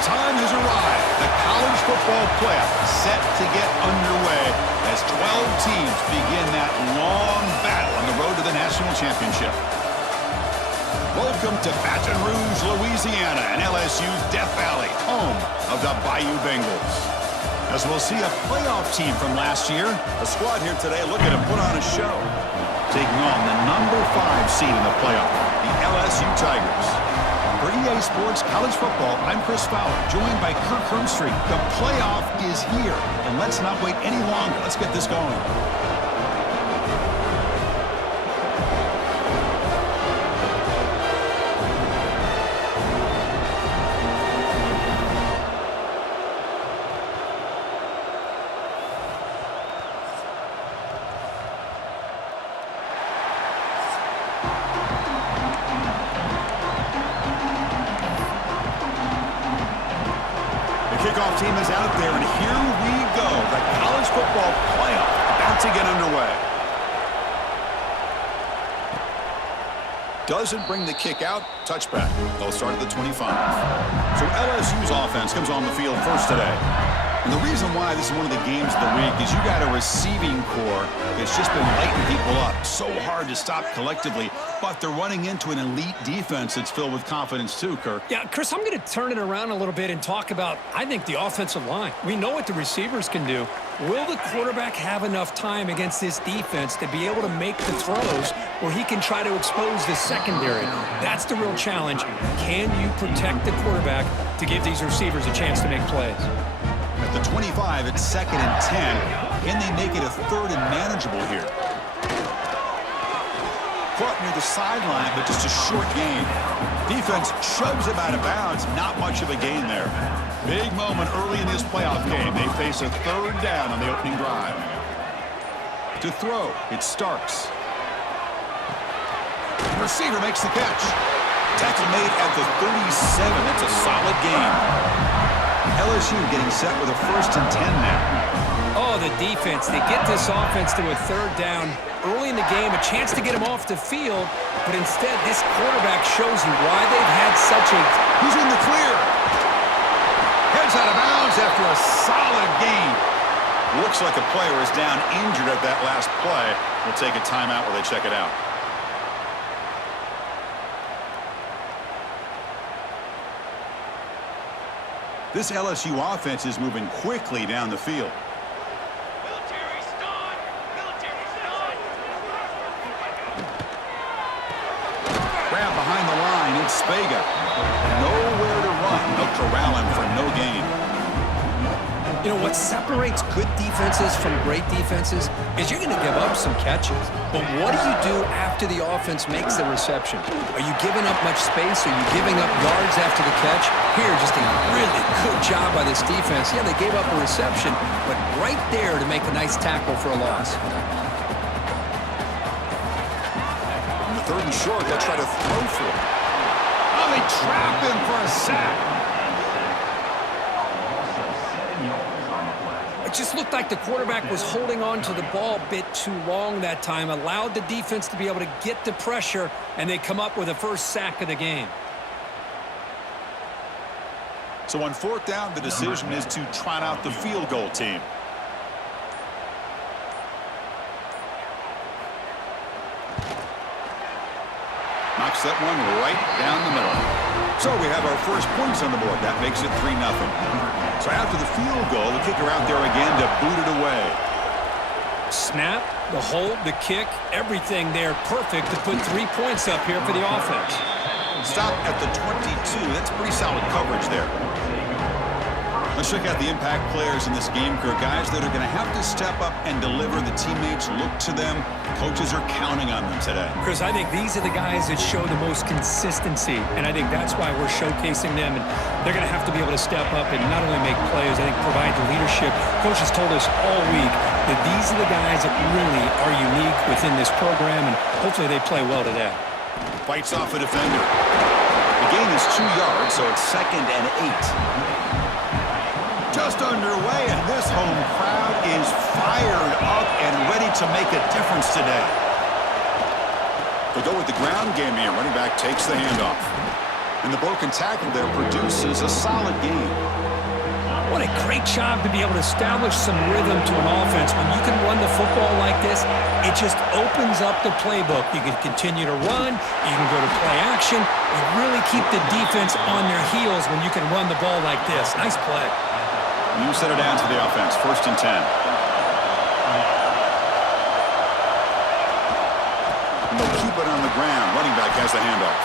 The time has arrived. The college football playoff set to get underway as 12 teams begin that long battle on the road to the national championship. Welcome to Baton Rouge, Louisiana, and LSU's Death Valley, home of the Bayou Bengals. As we'll see a playoff team from last year, a squad here today looking to put on a show. Taking on the number 5 seed in the playoff, the LSU Tigers. For EA Sports College Football, I'm Chris Fowler, joined by Kirk Herbstreit. The playoff is here, and let's not wait any longer. Let's get this going. Kickoff team is out there, and here we go. The college football playoff about to get underway. Doesn't bring the kick out. Touchback. They'll start at the 25. So LSU's offense comes on the field first today. And the reason why this is one of the games of the week is you got a receiving core that's just been lighting people up. So hard to stop collectively, but they're running into an elite defense that's filled with confidence too, Kirk. Yeah, Chris, I'm going to turn it around a little bit and talk about, I think, the offensive line. We know what the receivers can do. Will the quarterback have enough time against this defense to be able to make the throws where he can try to expose the secondary? That's the real challenge. Can you protect the quarterback to give these receivers a chance to make plays? At the 25, it's 2nd and 10. Can they make it a 3rd and manageable here? Caught near the sideline, but just a short gain. Defense shoves him out of bounds. Not much of a gain there. Big moment early in this playoff game. They face a 3rd down on the opening drive. To throw, it's Starks. The receiver makes the catch. Tackle made at the 37. It's a solid game. LSU getting set with a 1st and 10 now. Oh, the defense. They get this offense to a 3rd down early in the game, a chance to get him off the field, but instead this quarterback shows you why they've had such a... He's in the clear. Heads out of bounds after a solid gain. Looks like a player is down injured at that last play. We'll take a timeout while they check it out. This LSU offense is moving quickly down the field. Grab behind the line. It's Spega. Nowhere to run. No corralling for no gain. You know, what separates good defenses from great defenses is you're going to give up some catches. But what do you do after the offense makes the reception? Are you giving up much space? Are you giving up yards after the catch? Here, just a really good job by this defense. Yeah, they gave up a reception, but right there to make a nice tackle for a loss. On the 3rd and short, they'll try to throw for it. Oh, they trap him for a sack. It just looked like the quarterback was holding on to the ball a bit too long that time, allowed the defense to be able to get the pressure, and they come up with a 1st sack of the game. So on 4th down, the decision is to trot out the field goal team. Knocks that one right down the middle. So we have our first points on the board. That makes it 3-0. So after the field goal, the kicker out there again to boot it away. Snap, the hold, the kick, everything there perfect to put 3 points up here for the offense. Stop at the 22. That's pretty solid coverage there. Let's check out the impact players in this game, Kirk. Guys that are going to have to step up and deliver. The teammates look to them. Coaches are counting on them today. Chris, I think these are the guys that show the most consistency, and I think that's why we're showcasing them. And they're going to have to be able to step up and not only make plays, I think provide the leadership. Coach has told us all week that these are the guys that really are unique within this program, and hopefully they play well today. Fights off a defender. The gain is 2 yards, so it's 2nd and 8. Just underway, and this home crowd is fired up and ready to make a difference today. They go with the ground game here. Running back takes the handoff. And the broken tackle there produces a solid gain. What a great job to be able to establish some rhythm to an offense. When you can run the football like this, it just opens up the playbook. You can continue to run. You can go to play action. You really keep the defense on their heels when you can run the ball like this. Nice play. You set it down to the offense. 1st and 10. And they'll keep it on the ground. Running back has the handoff.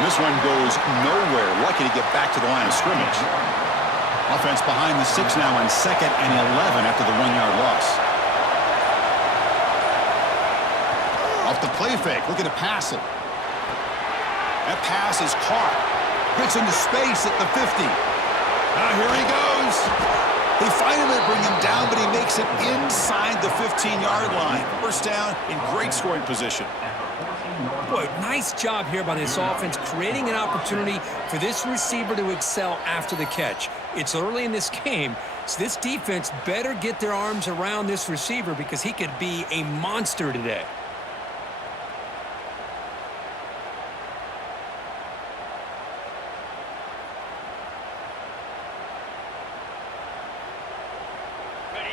And this one goes nowhere. Lucky to get back to the line of scrimmage. Offense behind the 6 now on 2nd and 11 after the 1-yard loss. Off the play fake, looking to pass it. That pass is caught. Gets into space at the 50. Here he goes. They finally bring him down, but he makes it inside the 15-yard line. 1st down in great scoring position. Boy, nice job here by this offense, creating an opportunity for this receiver to excel after the catch. It's early in this game, so this defense better get their arms around this receiver because he could be a monster today.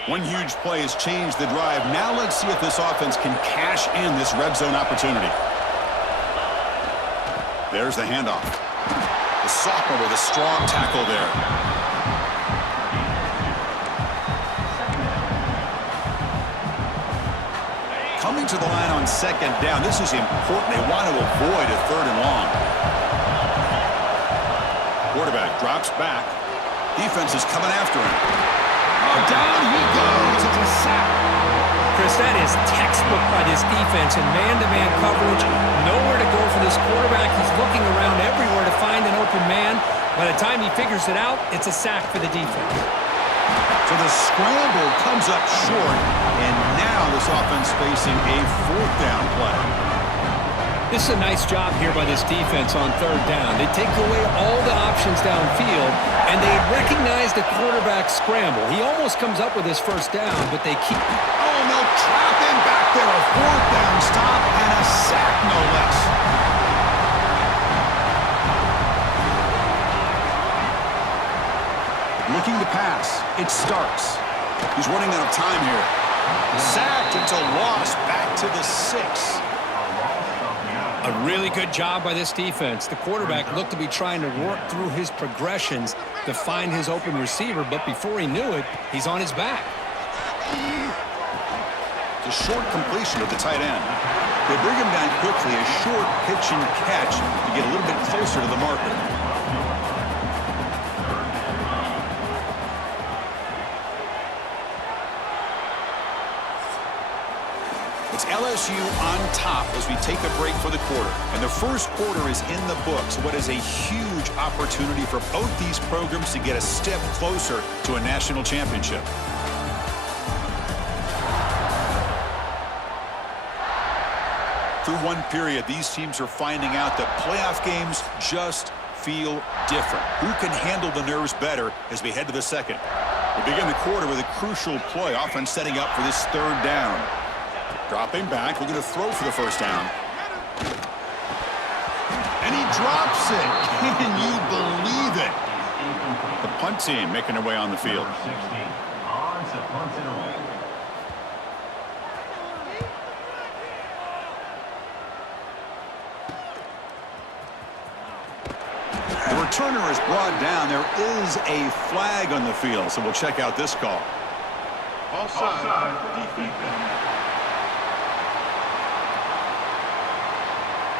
One huge play has changed the drive. Now let's see if this offense can cash in this red zone opportunity. There's the handoff. The sophomore with a strong tackle there. Coming to the line on 2nd down. This is important. They want to avoid a 3rd and long. Quarterback drops back. Defense is coming after him. Oh, down he goes. It's a sack. Chris, that is textbook by this defense in man-to-man coverage. Nowhere to go for this quarterback. He's looking around everywhere to find an open man. By the time he figures it out, it's a sack for the defense. So the scramble comes up short, and now this offense facing a 4th down play. This is a nice job here by this defense on 3rd down. They take away all the options downfield, and they recognize the quarterback scramble. He almost comes up with his 1st down, but they keep... Oh, and they'll trap him back there. A 4th down stop and a sack, no less. Looking to pass. It's Starks. He's running out of time here. Sacked. It's a loss. Back to the 6. A really good job by this defense. The quarterback looked to be trying to work through his progressions to find his open receiver, but before he knew it, he's on his back. It's a short completion of the tight end. They bring him down quickly, a short pitch and catch to get a little bit closer to the marker. It's LSU on top as we take a break for the quarter. And the first quarter is in the books. What is a huge opportunity for both these programs to get a step closer to a national championship. Through one period, these teams are finding out that playoff games just feel different. Who can handle the nerves better as we head to the second? We begin the quarter with a crucial play. Offense setting up for this 3rd down. Dropping back, looking to throw for the 1st down. And he drops it. Can you believe it? The punt team making their way on the field. The returner is brought down. There is a flag on the field, so we'll check out this call. Offside. Defense.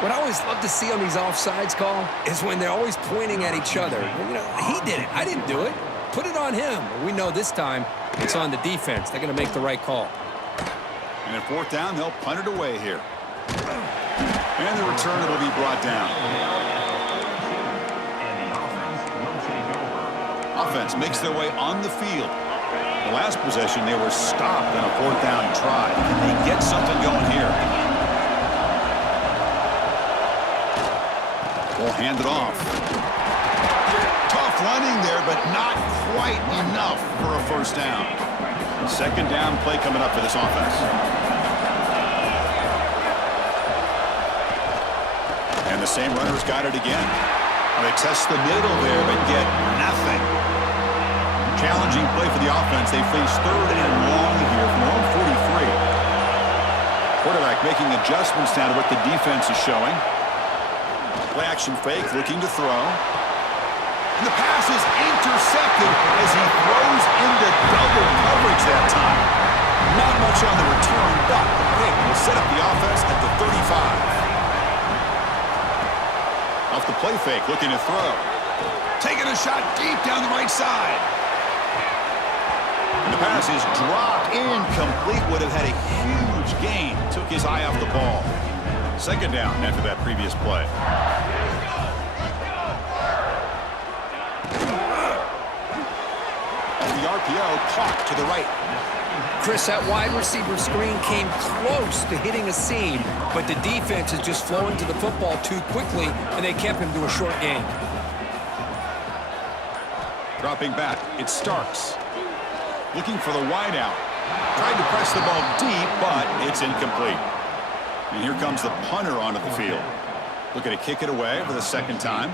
What I always love to see on these offsides call is when they're always pointing at each other. You know, he did it. I didn't do it. Put it on him. We know this time it's on the defense. They're going to make the right call. And at 4th down, they'll punt it away here. And the return will be brought down. Offense makes their way on the field. The last possession, they were stopped on a 4th down try. Can they get something going here? We'll hand it off. Tough running there, but not quite enough for a 1st down. 2nd down play coming up for this offense. And the same runner's got it again. They test the middle there, but get nothing. Challenging play for the offense. They face 3rd and long here from their own 43. Quarterback making adjustments now to what the defense is showing. Play action fake, looking to throw. And the pass is intercepted as he throws into double coverage that time. Not much on the return, but the pick will set up the offense at the 35. Off the play fake, looking to throw. Taking a shot deep down the right side. And the pass is dropped incomplete. Would have had a huge gain. Took his eye off the ball. 2nd down after that previous play. And the RPO caught to the right. Chris, that wide receiver screen came close to hitting a seam, but the defense is just flowing to the football too quickly, and they kept him to a short gain. Dropping back, it's Starks. Looking for the wideout. Tried to press the ball deep, but it's incomplete. And here comes the punter onto the field. Looking to kick it away for the 2nd time.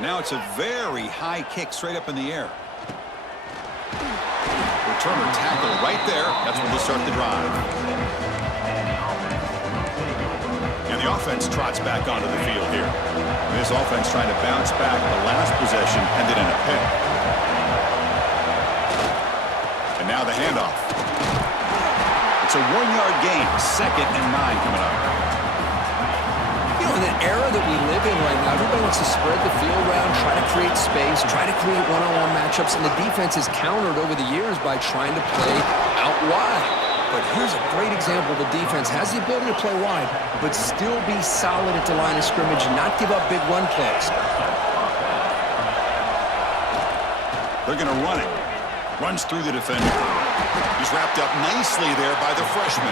Now it's a very high kick straight up in the air. Returner tackle right there. That's when they'll start the drive. And the offense trots back onto the field here. This offense trying to bounce back the last possession, ended in a pick. And now the handoff. It's a 1-yard gain. 2nd and 9 coming up. You know, in the era that we live in right now, everybody wants to spread the field around, try to create space, try to create one-on-one matchups, and the defense has countered over the years by trying to play out wide. But here's a great example. The defense has the ability to play wide, but still be solid at the line of scrimmage and not give up big run plays. They're going to run it. Runs through the defender. He's wrapped up nicely there by the freshman.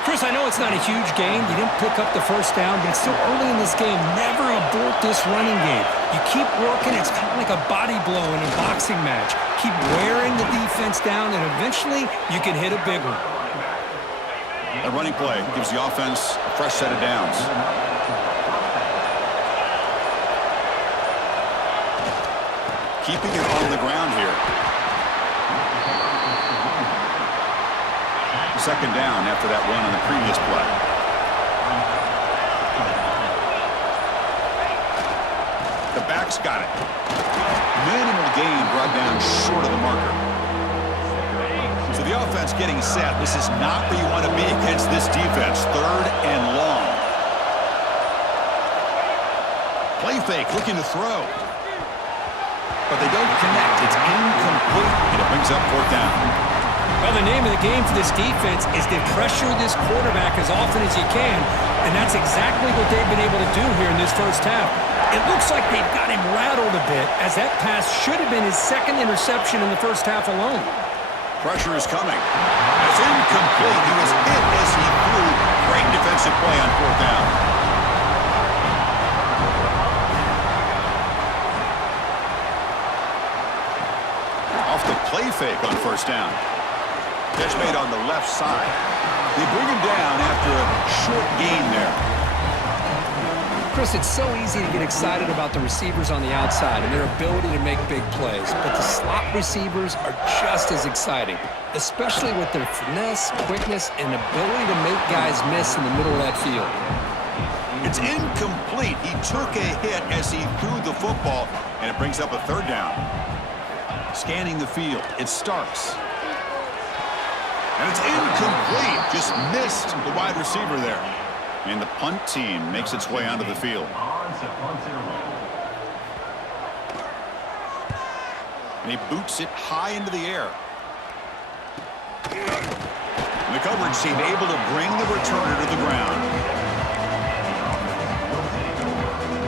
Chris, I know it's not a huge game. You didn't pick up the 1st down, but it's still early in this game. Never abort this running game. You keep working. It's kind of like a body blow in a boxing match. Keep wearing the defense down, and eventually you can hit a big one. A running play gives the offense a fresh set of downs. Keeping it on the ground here. 2nd down after that run on the previous play. The back's got it. Minimal gain brought down short of the marker. So the offense getting set. This is not where you want to be against this defense. 3rd and long. Play fake, looking to throw. But they don't connect. It's incomplete, and it brings up 4th down. Well, the name of the game for this defense is to pressure this quarterback as often as you can, and that's exactly what they've been able to do here in this 1st half. It looks like they've got him rattled a bit, as that pass should have been his 2nd interception in the 1st half alone. Pressure is coming. It's incomplete. He was hit as he threw. Great defensive play on 4th down. Off the play fake on 1st down. Catch made on the left side. They bring him down after a short gain there. Chris, it's so easy to get excited about the receivers on the outside and their ability to make big plays, but the slot receivers are just as exciting, especially with their finesse, quickness, and ability to make guys miss in the middle of that field. It's incomplete. He took a hit as he threw the football, and it brings up a 3rd down. Scanning the field, it's Starks. And it's incomplete. Just missed the wide receiver there. And the punt team makes its way onto the field. And he boots it high into the air. And the coverage team able to bring the returner to the ground.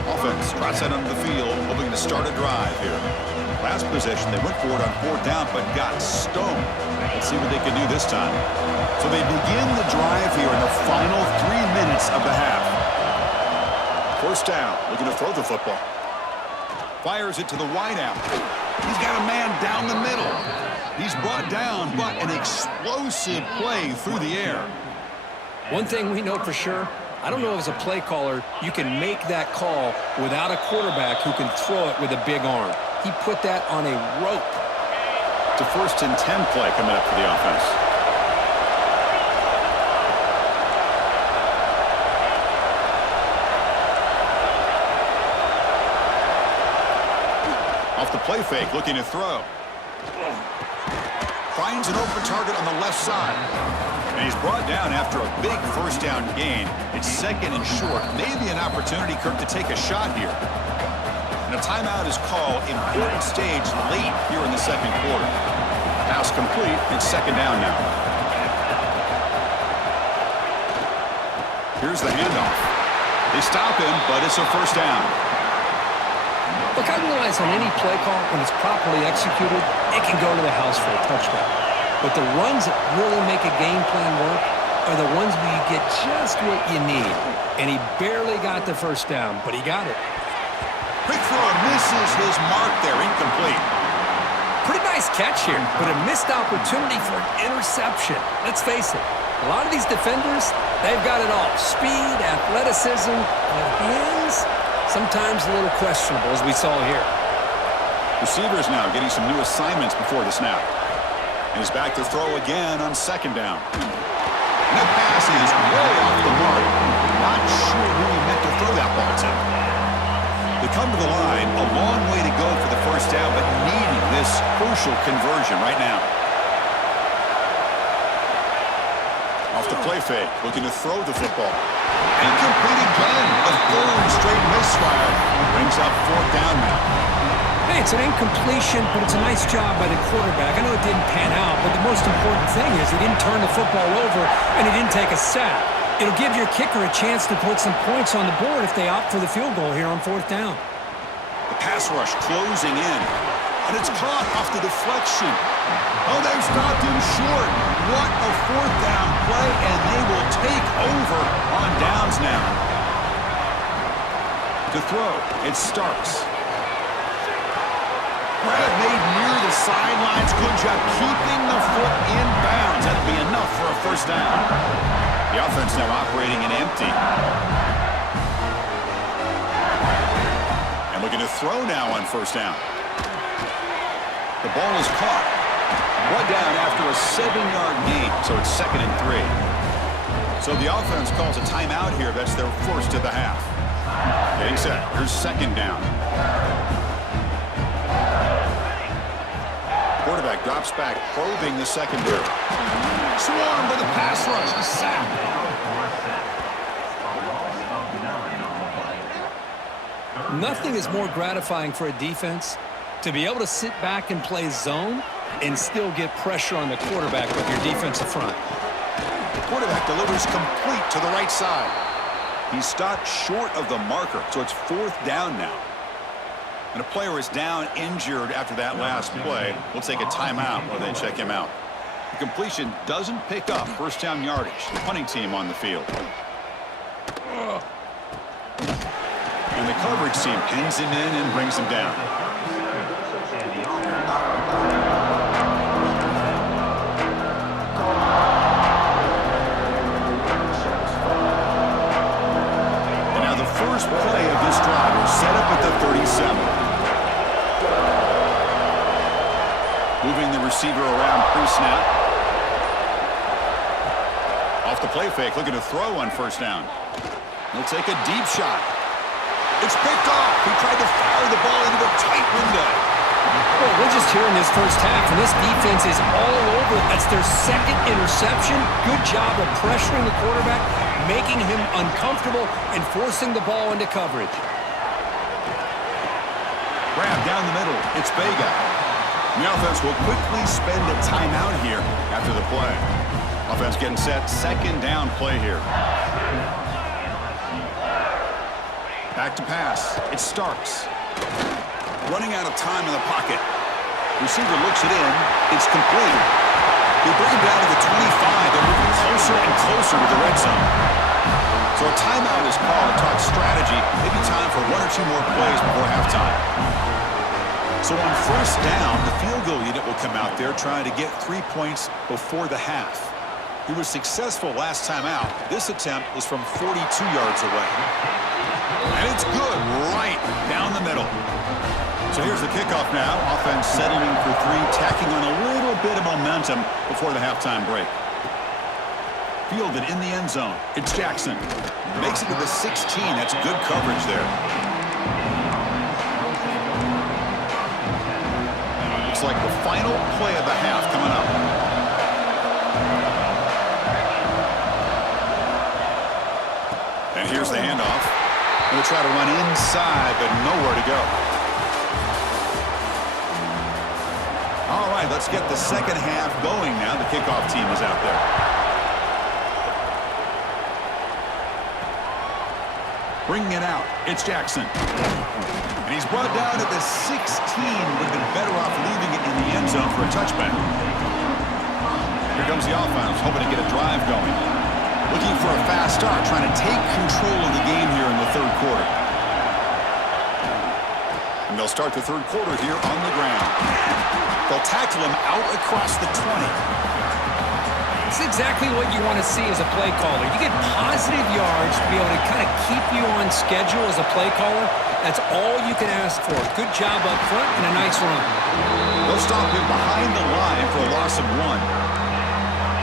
Offense trots out onto the field, hoping to start a drive here. Last possession, they went for it on 4th down, but got stoned. Let's see what they can do this time. So they begin the drive here in the final 3 minutes of the half. 1st down, looking to throw the football. Fires it to the wideout. He's got a man down the middle. He's brought down, but an explosive play through the air. One thing we know for sure, I don't know as a play caller you can make that call without a quarterback who can throw it with a big arm. He put that on a rope. It's a 1st and 10 play coming up for the offense. Off the play fake, looking to throw. Finds an open target on the left side. And he's brought down after a big 1st down gain. It's 2nd and short. Maybe an opportunity, Kirk, to take a shot here. And a timeout is called. Important stage late here in the 2nd quarter. Pass complete. It's 2nd down now. Here's the handoff. They stop him, but it's a 1st down. Look, I realize on any play call, when it's properly executed, it can go to the house for a touchdown. But the runs that really make a game plan work are the ones where you get just what you need. And he barely got the 1st down, but he got it. Quick throw misses his mark there. Incomplete. Pretty nice catch here, but a missed opportunity for an interception. Let's face it, a lot of these defenders, they've got it all. Speed, athleticism, but hands, sometimes a little questionable, as we saw here. Receivers now getting some new assignments before the snap. And he's back to throw again on 2nd down. And that pass is way off the mark. Not sure who he meant to throw that ball to. They come to the line, a long way to go for the 1st down, but needing this crucial conversion right now. Off the play fake, looking to throw the football. Incomplete again. A 3rd straight misfire. Brings up 4th down now. Hey, it's an incompletion, but it's a nice job by the quarterback. I know it didn't pan out, but the most important thing is he didn't turn the football over and he didn't take a sack. It'll give your kicker a chance to put some points on the board if they opt for the field goal here on 4th down. The pass rush closing in. And it's caught off the deflection. Oh, they've stopped him short. What a 4th down play, and they will take over on downs now. To throw, it's Starks. Grab made near the sidelines. Good job keeping the foot in bounds. That'll be enough for a 1st down. The offense now operating in empty. And looking to throw now on 1st down. The ball is caught. Brought down after a 7-yard gain, so it's 2nd and 3. So the offense calls a timeout here. That's their 1st of the half. Getting set. Here's 2nd down. Quarterback drops back, probing the secondary. Swarmed by the pass rush. A sack. Nothing is more gratifying for a defense to be able to sit back and play zone and still get pressure on the quarterback with your defensive front. The quarterback delivers complete to the right side. He stopped short of the marker, so it's 4th down now. And a player is down injured after that last play. We'll take a timeout while they check him out. The completion doesn't pick up 1st down yardage. The punting team on the field. And the coverage team pins him in and brings him down. And now the first play of this drive is set up at the 37. Moving the receiver around pre-snap. Off the play fake, looking to throw on 1st down. He'll take a deep shot. It's picked off. He tried to fire the ball into a tight window. Well, we're just here in this 1st half, and this defense is all over. That's their 2nd interception. Good job of pressuring the quarterback, making him uncomfortable, and forcing the ball into coverage. Grab down the middle. It's Vega. The offense will quickly spend a timeout here after the play. Offense getting set. 2nd down play here. Back to pass. It's Starks. Running out of time in the pocket. Receiver looks it in. It's complete. They bring him down to the 25. They're moving closer and closer to the red zone. So a timeout is called to talk strategy. Maybe time for 1 or 2 more plays before halftime. So on 1st down, the field goal unit will come out there trying to get 3 points before the half. He was successful last time out. This attempt is from 42 yards away. And it's good right down the middle. So here's the kickoff now. Offense settling for three, tacking on a little bit of momentum before the halftime break. Fielded in the end zone. It's Jackson. Makes it to the 16. That's good coverage there. Looks like the final play of the half coming up. And here's the handoff. Going to try to run inside, but nowhere to go. All right, let's get the second half going now. The kickoff team is out there. Bringing it out, it's Jackson. And he's brought down to the 16. Would have been better off leaving it in the end zone for a touchback. Here comes the offense, hoping to get a drive going. Looking for a fast start, trying to take control of the game here in the third quarter. And they'll start the third quarter here on the ground. They'll tackle him out across the 20. It's exactly what you want to see as a play caller. You get positive yards to be able to kind of keep you on schedule as a play caller. That's all you can ask for. Good job up front and a nice run. They'll stop him behind the line for a loss of 1.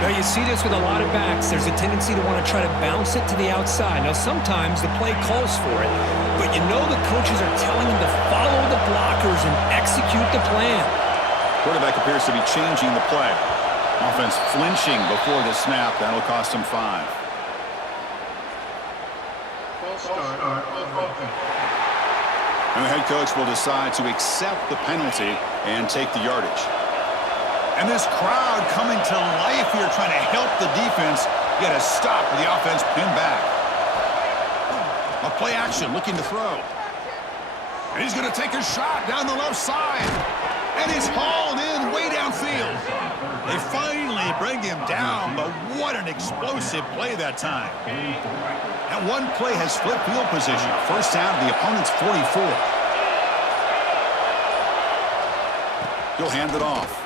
Now, you see this with a lot of backs. There's a tendency to want to try to bounce it to the outside. Now, sometimes the play calls for it, but you know the coaches are telling them to follow the blockers and execute the plan. Quarterback appears to be changing the play. Offense flinching before the snap. That'll cost him 5. And the head coach will decide to accept the penalty and take the yardage. And this crowd coming to life here, trying to help the defense get a stop with the offense pinned back. A play action, looking to throw. And he's going to take a shot down the left side. And he's hauled in way downfield. They finally bring him down, but what an explosive play that time. And one play has flipped field position. First down to the opponent's 44. He'll hand it off.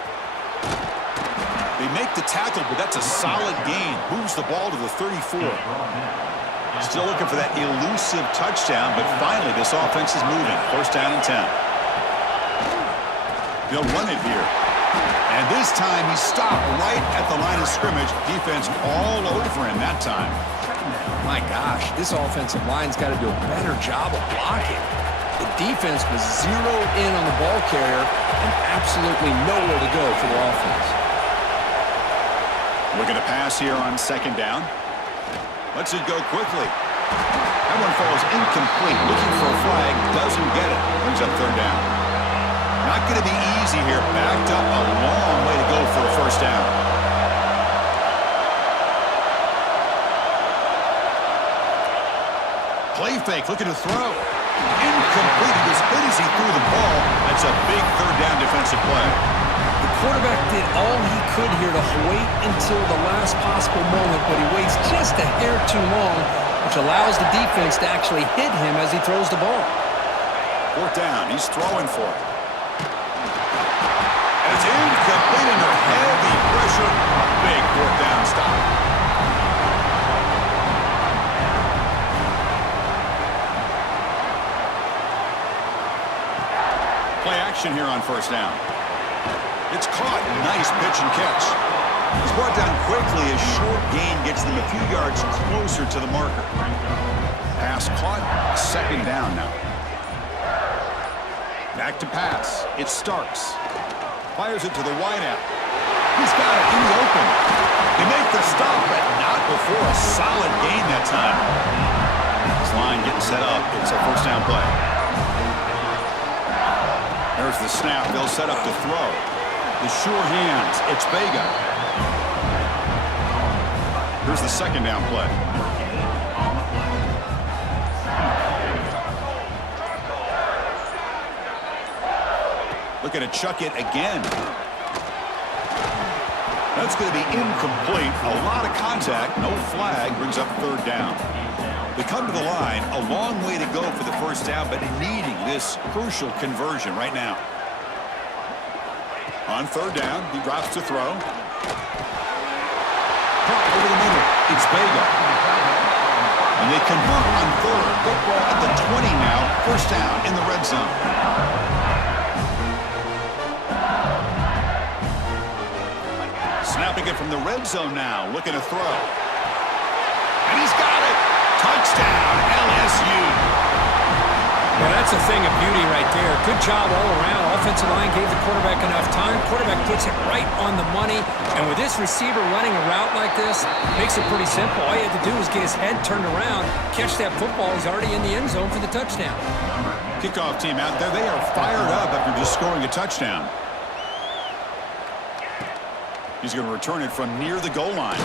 They make the tackle, but that's a solid gain. Moves the ball to the 34. Still looking for that elusive touchdown, but finally this offense is moving. First down and 10. They'll run it here. And this time he stopped right at the line of scrimmage. Defense all over him that time. My gosh, this offensive line's got to do a better job of blocking. The defense was zeroed in on the ball carrier and absolutely nowhere to go for the offense. Looking to pass here on second down. Lets it go quickly. That one falls incomplete. Looking for a flag. Doesn't get it. Brings up third down. Not going to be easy here. Backed up a long way to go for a first down. Play fake. Looking to throw. Incomplete. As good as he threw the ball. That's a big third down defensive play. The quarterback did all he could here to wait until the last possible moment, but he waits just a hair too long, which allows the defense to actually hit him as he throws the ball. Fourth down. He's throwing for it. And it's incomplete under heavy pressure. A big fourth down stop. Play action here on first down. It's caught. Nice pitch and catch. He's brought down quickly as short gain gets them a few yards closer to the marker. Pass caught. Second down now. Back to pass. It's Starks. Fires it to the wideout. He's got it in the open. They make the stop, but not before a solid gain that time. This line getting set up. It's a first down play. There's the snap. They'll set up to throw. The sure hands. It's Vega. Here's the second down play. Looking to chuck it again. That's going to be incomplete. A lot of contact. No flag. Brings up third down. They come to the line. A long way to go for the first down, but needing this crucial conversion right now. On third down, he drops to throw. Caught over the middle. It's Vega. And they convert on third. Football at the 20 now. First down in the red zone. Snapping it from the red zone now. Looking to throw. And he's got it. Touchdown, LSU. Well, that's a thing of beauty right there. Good job all around. Offensive line gave the quarterback enough time. Quarterback puts it right on the money. And with this receiver running a route like this, makes it pretty simple. All you have to do is get his head turned around, catch that football. He's already in the end zone for the touchdown. Kickoff team out there. They are fired up after just scoring a touchdown. He's going to return it from near the goal line.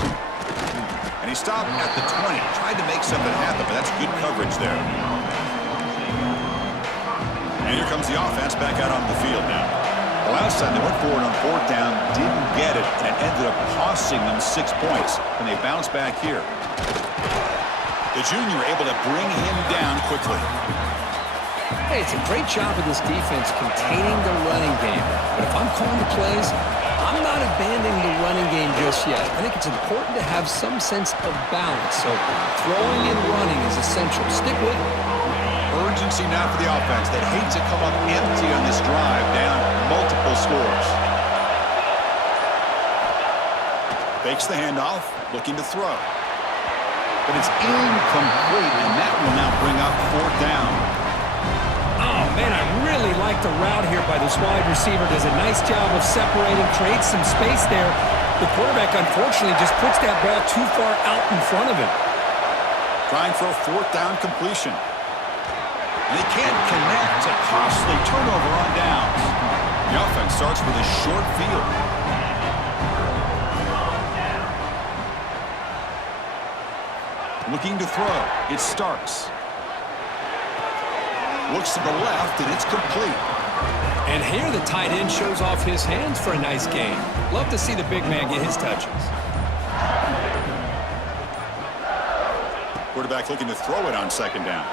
And he stopped at the 20. Tried to make something happen, but that's good coverage there. And here comes the offense back out on the field now. The last time they went forward on fourth down, didn't get it, and it ended up costing them 6 points. And they bounce back here. The junior able to bring him down quickly. Hey, it's a great job of this defense containing the running game. But if I'm calling the plays, I'm not abandoning the running game just yet. I think it's important to have some sense of balance. So throwing and running is essential. Stick with it. Urgency now for the offense that hates to come up empty on this drive, down multiple scores. Fakes the handoff, looking to throw. But it's incomplete, and that will now bring up fourth down. Oh, man, I really like the route here by this wide receiver. Does a nice job of separating, creates some space there. The quarterback, unfortunately, just puts that ball too far out in front of him. Trying for a fourth down completion. They can't connect. A costly turnover on downs. The offense starts with a short field. Looking to throw. It's Starks. Looks to the left, and it's complete. And here the tight end shows off his hands for a nice gain. Love to see the big man get his touches. Quarterback looking to throw it on second down.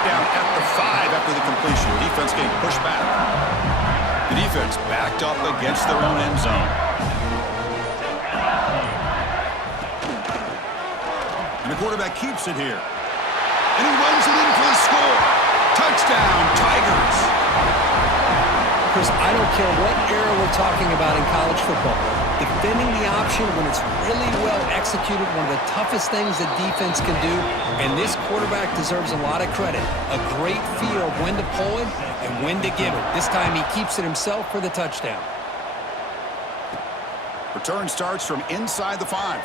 Down at the 5 after the completion. Defense getting pushed back. The defense backed up against their own end zone. And the quarterback keeps it here. And he runs it in for the score. Touchdown, Tigers. Chris, I don't care what era we're talking about in college football. Defending the option when it's really well executed, one of the toughest things that defense can do, and this quarterback deserves a lot of credit. A great feel of when to pull it and when to give it. This time he keeps it himself for the touchdown. Return starts from inside the 5.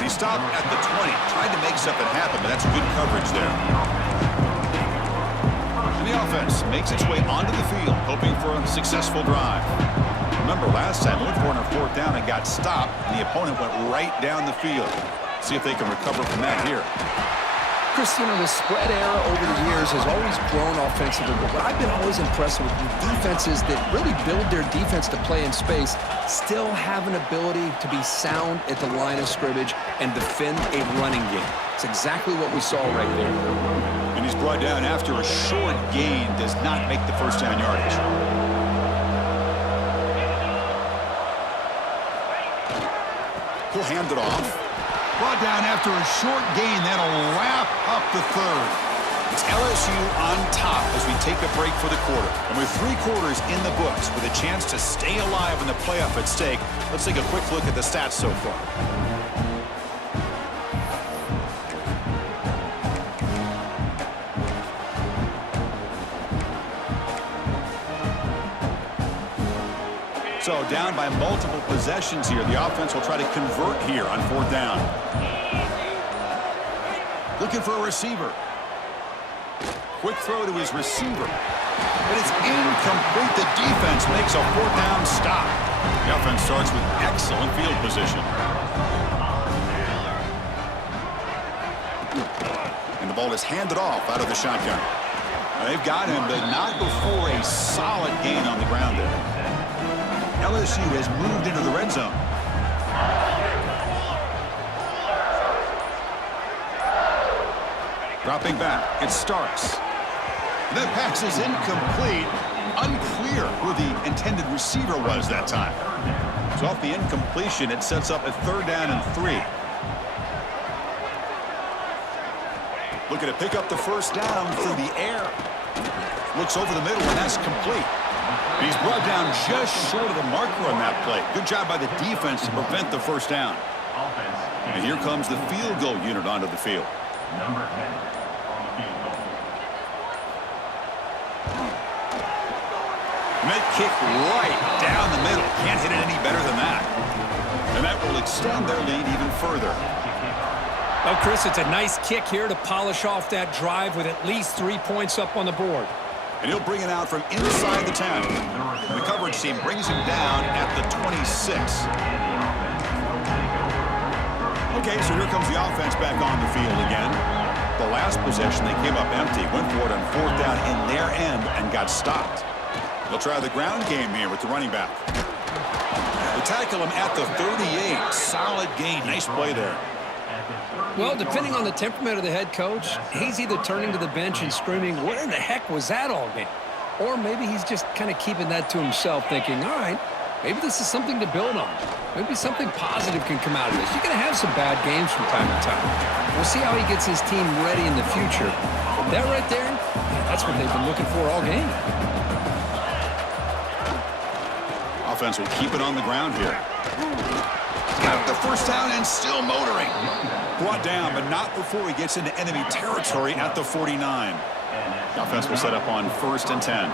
And he stopped at the 20. Tried to make something happen, but that's good coverage there. And the offense makes its way onto the field, hoping for a successful drive. Remember, last time they went for it on fourth down and got stopped, and the opponent went right down the field. See if they can recover from that here. Chris, you know, the spread era over the years has always grown offensively, but what I've been always impressed with defenses that really build their defense to play in space still have an ability to be sound at the line of scrimmage and defend a running game. It's exactly what we saw right there. And he's brought down after a short gain, does not make the first down yardage. He'll hand it off. Brought down after a short gain. That'll wrap up the third. It's LSU on top as we take a break for the quarter. And with 3 quarters in the books, with a chance to stay alive in the playoff at stake, let's take a quick look at the stats so far. So down by multiple possessions here. The offense will try to convert here on fourth down. Looking for a receiver. Quick throw to his receiver. But it's incomplete. The defense makes a fourth down stop. The offense starts with excellent field position. And the ball is handed off out of the shotgun. Now they've got him, but not before a solid gain on the ground there. LSU has moved into the red zone. Dropping back, it's Starks. That pass is incomplete. Unclear who the intended receiver was that time. So off the incompletion, it sets up a 3rd down and 3. Looking to pick up the 1st down through the air. Looks over the middle, and that's complete. And he's brought down just short of the marker on that play. Good job by the defense to prevent the 1st down. And here comes the field goal unit onto the field. Number 10 on the field goal. Mid kick right down the middle. Can't hit it any better than that. And that will extend their lead even further. Well, Chris, it's a nice kick here to polish off that drive with at least 3 points up on the board. And he'll bring it out from inside the 10. The coverage team brings him down at the 26. Okay, so here comes the offense back on the field again. The last possession, they came up empty, went for it on 4th down in their end and got stopped. They'll try the ground game here with the running back. They tackle him at the 38. Solid gain. Nice play there. Well, depending on the temperament of the head coach, he's either turning to the bench and screaming, "Where in the heck was that all game?" Or maybe he's just kind of keeping that to himself, thinking, all right, maybe this is something to build on. Maybe something positive can come out of this. You're going to have some bad games from time to time. We'll see how he gets his team ready in the future. But that right there, that's what they've been looking for all game. Offense will keep it on the ground here. Got the 1st down and still motoring. Brought down, but not before he gets into enemy territory at the 49. The offense will set up on 1st and 10.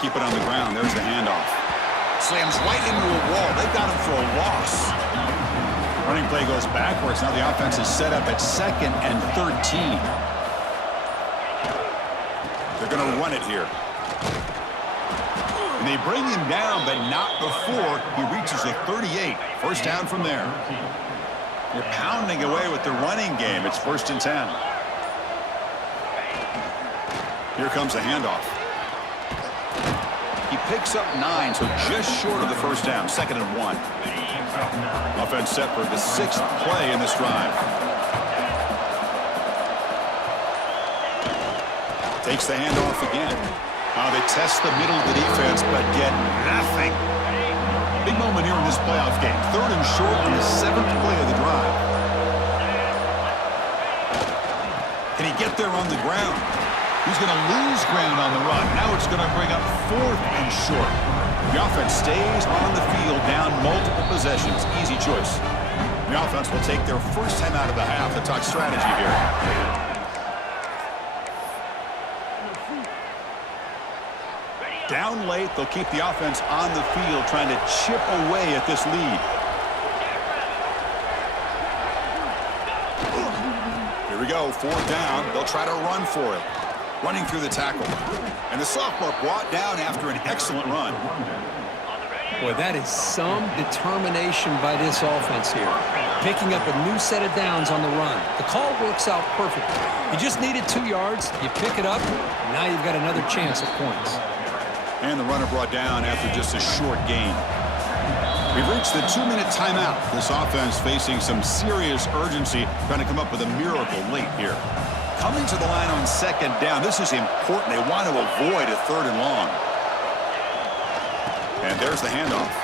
Keep it on the ground. There's the handoff. Slams right into a wall. They've got him for a loss. Running play goes backwards. Now the offense is set up at 2nd and 13. They're going to run it here. And they bring him down, but not before he reaches the 38. 1st down from there. You're pounding away with the running game. It's 1st and 10. Here comes the handoff. He picks up 9, so just short of the 1st down. 2nd and 1. Offense set for the 6th play in this drive. Takes the handoff again. They test the middle of the defense, but get nothing. Big moment here in this playoff game. 3rd and short on the 7th play of the drive. Can he get there on the ground? He's going to lose ground on the run. Now it's going to bring up 4th and short. The offense stays on the field down multiple possessions. Easy choice. The offense will take their 1st time out of the half to talk strategy here. Down late, they'll keep the offense on the field trying to chip away at this lead. Here we go, 4th down. They'll try to run for it. Running through the tackle. And the sophomore brought down after an excellent run. Boy, that is some determination by this offense here. Picking up a new set of downs on the run. The call works out perfectly. You just needed 2 yards. You pick it up. And now you've got another chance at points. And the runner brought down after just a short gain. We've reached the 2-minute timeout. This offense facing some serious urgency, trying to come up with a miracle late here. Coming to the line on 2nd down. This is important. They want to avoid a 3rd and long. And there's the handoff.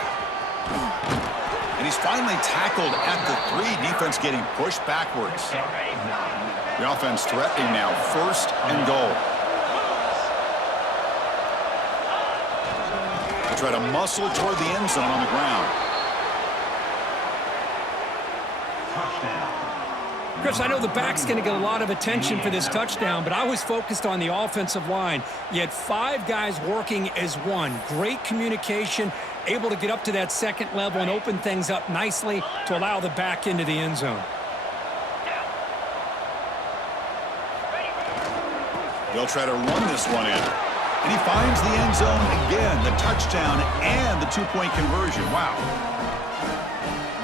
And he's finally tackled at the 3. Defense getting pushed backwards. The offense threatening now. 1st and goal. Try to muscle toward the end zone on the ground. Chris, I know the back's going to get a lot of attention for this touchdown, but I was focused on the offensive line. You had 5 guys working as one. Great communication, able to get up to that 2nd level and open things up nicely to allow the back into the end zone. They'll try to run this one in. And he finds the end zone again, the touchdown and the 2-point conversion. Wow.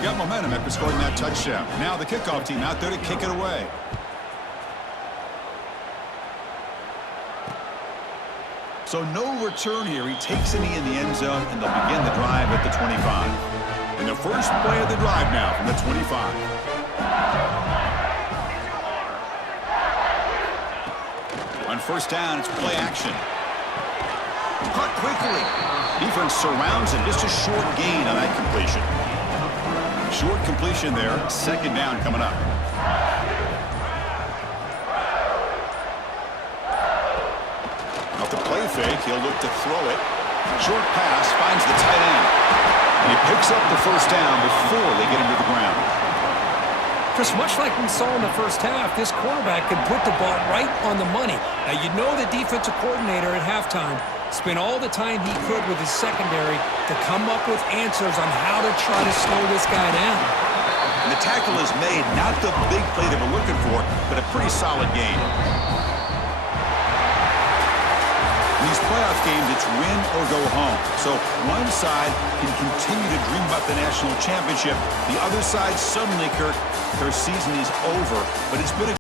Got momentum after scoring that touchdown. Now the kickoff team out there to kick it away. So no return here. He takes a knee in the end zone, and they'll begin the drive at the 25. And the first play of the drive now from the 25. On first down, it's play action. Caught quickly. Defense surrounds it. Just a short gain on that completion. Short completion there. Second down coming up. Off the play fake, he'll look to throw it. Short pass finds the tight end. And he picks up the first down before they get him to the ground. Chris, much like we saw in the first half, this quarterback can put the ball right on the money. Now, you know the defensive coordinator at halftime spent all the time he could with his secondary to come up with answers on how to try to slow this guy down. And the tackle is made, not the big play they were looking for, but a pretty solid gain. In these playoff games, it's win or go home. So one side can continue to dream about the national championship. The other side, suddenly, Kirk, their season is over. But it's been a